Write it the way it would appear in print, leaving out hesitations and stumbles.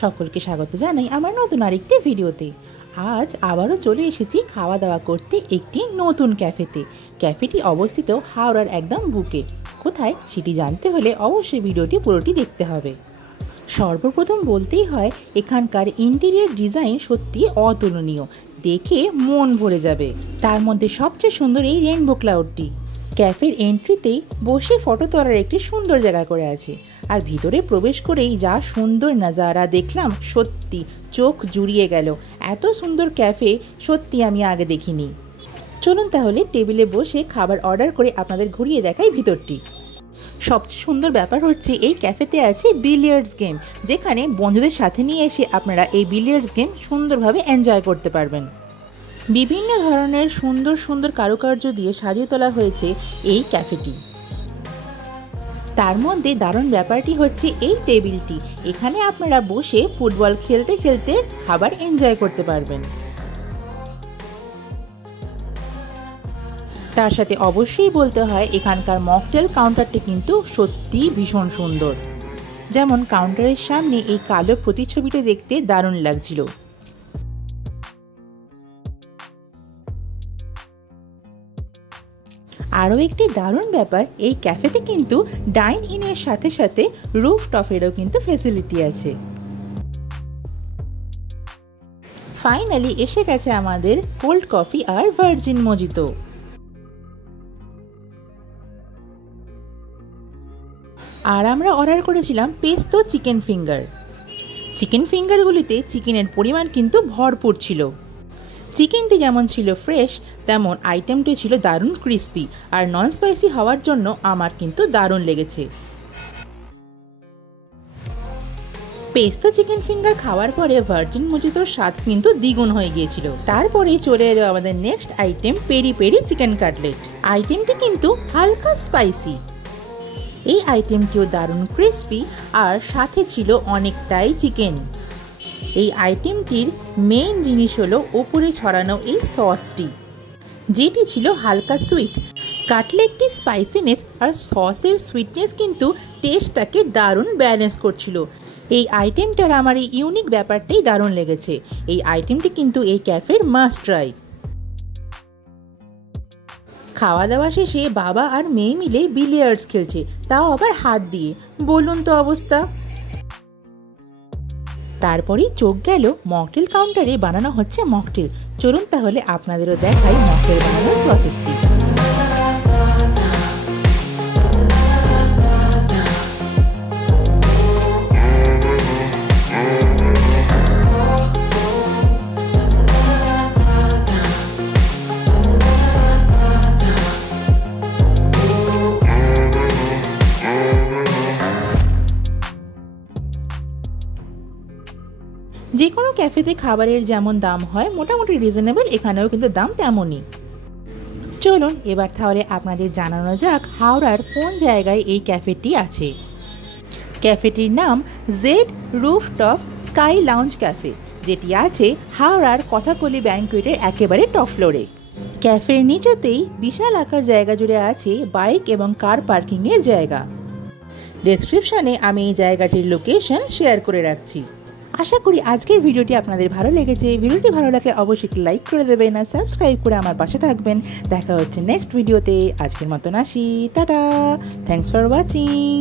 সকলকে স্বাগত জানাই আমার নতুন আরেকটি ভিডিওতে। আজ আবারও চলে এসেছি খাওয়া দাওয়া করতে একটি নতুন ক্যাফেতে। ক্যাফেটি অবস্থিত হাওড়ার একদম বুকে। কোথায় সেটি জানতে হলে অবশ্যই ভিডিওটি পুরোটি দেখতে হবে। সর্বপ্রথম বলতেই হয় এখানকার ইন্টেরিয়র ডিজাইন সত্যি অতুলনীয়, দেখে মন ভরে যাবে। তার মধ্যে সবচেয়ে সুন্দর এই রেইনবো ক্লাউডটি। ক্যাফের এন্ট্রিতেই বসে ফটো তোলার একটি সুন্দর জায়গা করে আছে, আর ভিতরে প্রবেশ করেই যা সুন্দর নাজারা দেখলাম, সত্যি চোখ জুড়িয়ে গেল। এত সুন্দর ক্যাফে সত্যি আমি আগে দেখিনি। চলুন তাহলে টেবিলে বসে খাবার অর্ডার করে আপনাদের ঘুরিয়ে দেখাই ভিতরটি। সবচেয়ে সুন্দর ব্যাপার হচ্ছে এই ক্যাফেতে আছে বিলিয়ার্ডস গেম, যেখানে বন্ধুদের সাথে নিয়ে এসে আপনারা এই বিলিয়ার্ডস গেম সুন্দরভাবে এনজয় করতে পারবেন। বিভিন্ন ধরনের সুন্দর সুন্দর কারুকার্য দিয়ে সাজিয়ে তোলা হয়েছে এই ক্যাফেটি। তার মধ্যে দারুণ ব্যাপারটি হচ্ছে এই টেবিলটি। এখানে আপনারা বসে ফুটবল খেলতে খেলতে খাবার এনজয় করতে পারবেন। তার সাথে অবশ্যই বলতে হয় এখানকার মকটেল কাউন্টারটি কিন্তু সত্যিই ভীষণ সুন্দর। যেমন কাউন্টারের সামনে এই কালো প্রতিচ্ছবিটা দেখতে দারুণ লাগছিল। আরও একটি দারুণ ব্যাপার, এই ক্যাফেতে কিন্তু ডাইন ইনের সাথে সাথে রুফটপেরও কিন্তু ফ্যাসিলিটি আছে। ফাইনালি এসে গেছে আমাদের কোল্ড কফি আর ভার্জিন মজিতো। আর আমরা অর্ডার করেছিলাম পেস্তো চিকেন ফিঙ্গার। চিকেন ফিঙ্গারগুলিতে চিকেনের পরিমাণ কিন্তু ভরপুর ছিল। চিকেনটি যেমন ছিল ফ্রেশ, তেমন আইটেমটি ছিল দারুণ ক্রিস্পি, আর নন স্পাইসি হওয়ার জন্য আমার কিন্তু দারুণ লেগেছে। পেস্তো চিকেন ফিঙ্গার খাওয়ার পরে ভার্জিন মজিতোর স্বাদ কিন্তু দ্বিগুণ হয়ে গিয়েছিল। তারপরেই চলে এলো আমাদের next item, peri peri chicken cutlet. আইটেমটি কিন্তু হালকা স্পাইসি। এই আইটেমটিও দারুণ ক্রিস্পি, আর সাথে ছিল অনেকটাই চিকেন। এই আইটেমটির মেইন জিনিস হলো ওপরে ছড়ানো এই সসটি, যেটি ছিল হালকা সুইট। কাটলেটটি স্পাইসিনেস আর সসের সুইটনেস কিন্তু টেস্টটাকে দারুণ ব্যালেন্স করছিল। এই আইটেমটার আমার এই ইউনিক ব্যাপারটাই দারুণ লেগেছে। এই আইটেমটি কিন্তু এই ক্যাফের মাস্ট ট্রাই। খাওয়া দাওয়া শেষে বাবা আর মেয়ে মিলে বিলিয়ার্ডস খেলছে, তাও আবার হাত দিয়ে। বলুন তো অবস্থা। তারপরেই চোখ গেল মকটেল কাউন্টারে বানানো হচ্ছে মকটেল। চলুন তাহলে আপনাদেরও দেখাই মকটেল বানানোর প্রসেসটি। যে কোনো ক্যাফেতে খাবারের যেমন দাম হয় মোটামুটি রিজনেবল, এখানেও কিন্তু দাম তেমনই। চলুন এবার তাহলে আপনাদের জানানো যাক হাওড়ার কোন জায়গায় এই ক্যাফেটি আছে। ক্যাফেটির নাম Z rooftop sky lounge cafe, যেটি আছে হাওড়ার কথাকলি ব্যাংকুয়েটের একেবারে টপ ফ্লোরে। ক্যাফের নিচেতেই বিশাল আকার জায়গা জুড়ে আছে বাইক এবং কার পার্কিংয়ের জায়গা। ডেসক্রিপশনে আমি এই জায়গাটির লোকেশন শেয়ার করে রাখছি। আশা করি আজকের ভিডিওটি আপনাদের ভালো লেগেছে। ভিডিওটি ভালো লাগলে অবশ্যই একটি লাইক করে দেবেন আর সাবস্ক্রাইব করে আমার পাশে থাকবেন। দেখা হচ্ছে নেক্সট ভিডিওতে। আজকের মতন আসি, টাটা, থ্যাংকস ফর ওয়াচিং।